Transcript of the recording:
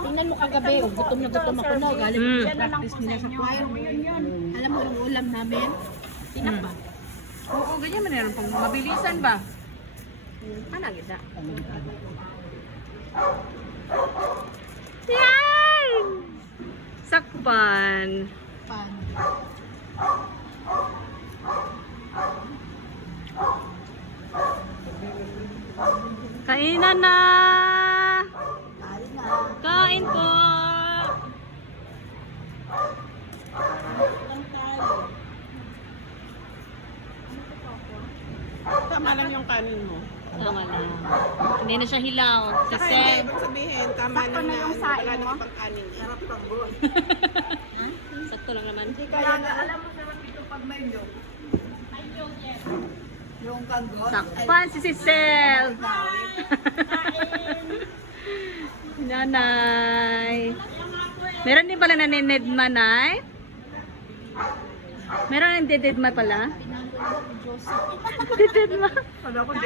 Tingnan mo kagabi, oh, gutom na gutom ako na. Galing sa practice nila sa choir. Alam mo ang ulam namin? Tinapa. Oo, ganyan man meron pang mabilisan ba? Ano gita? Yan! Sakpan. Pan. Kainan na! Kain na. Kain po! Lang tayo. Tama lang yung kanin mo. Tama lang. Hindi na siya hilaw. Si Saka Seb. hindi, ibig sabihin, tama lang na yung sain mo. Wala pang kanin. Sarap pang buwan. Sakto lang naman. Kaya nga, alam mo sarap ito pag may nyog. May nyog, yes. Yung kanggot. Sakpan si Sisel. Nanay. Meron din pala naninidma, Nay? Meron ang dididma pala? Pinanggulo ko, Diyos. Dididma.